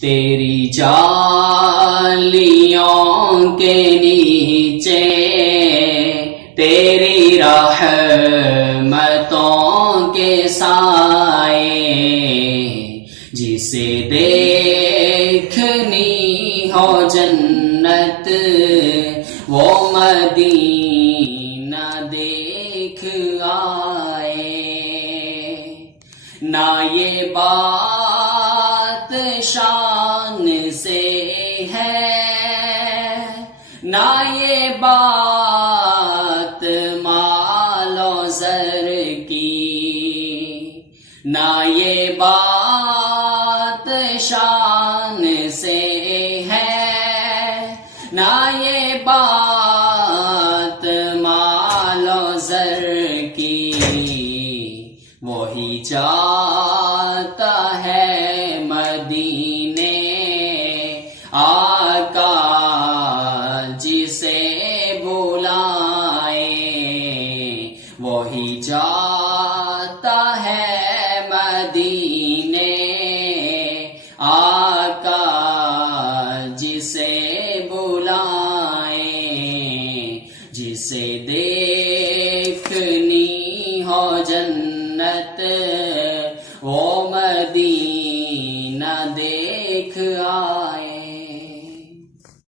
تیری جالیوں کے نیچے تیری رحمتوں کے سائے، جسے دیکھنی ہو جنت وہ مدینہ دیکھ آئے۔ نہ یہ بات شان سے ہے، نہ یہ بات مال و زر کی، نہ یہ بات شان سے ہے، نہ یہ بات مال و زر کی۔ وہی جاتا ہے مدینے آقا جسے بلائے، وہی جاتا ہے مدینے آقا جسے بلائے، جسے دیکھنی ہو جنت وہ مدینہ